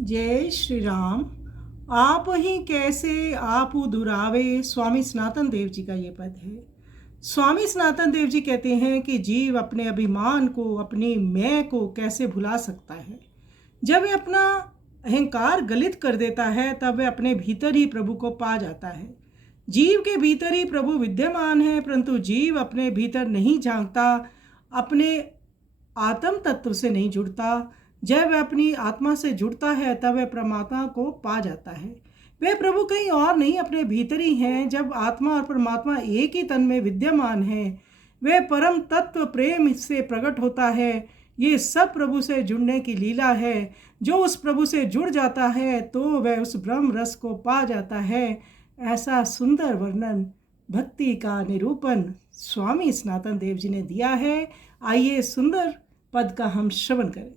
जय श्री राम। आप ही कैसे आप दुरावे, स्वामी सनातन देव जी का ये पद है। स्वामी सनातन देव जी कहते हैं कि जीव अपने अभिमान को, अपनी मैं को कैसे भुला सकता है। जब वह अपना अहंकार गलित कर देता है तब वह अपने भीतर ही प्रभु को पा जाता है। जीव के भीतर ही प्रभु विद्यमान है, परंतु जीव अपने भीतर नहीं झांकता, अपने आत्म तत्व से नहीं जुड़ता। जब वह अपनी आत्मा से जुड़ता है तब वह परमात्मा को पा जाता है। वह प्रभु कहीं और नहीं, अपने भीतर ही हैं। जब आत्मा और परमात्मा एक ही तन में विद्यमान है, वह परम तत्व प्रेम से प्रकट होता है। ये सब प्रभु से जुड़ने की लीला है। जो उस प्रभु से जुड़ जाता है तो वह उस ब्रह्म रस को पा जाता है। ऐसा सुंदर वर्णन, भक्ति का निरूपण स्वामी सनातन देव जी ने दिया है। आइए सुंदर पद का हम श्रवण करें।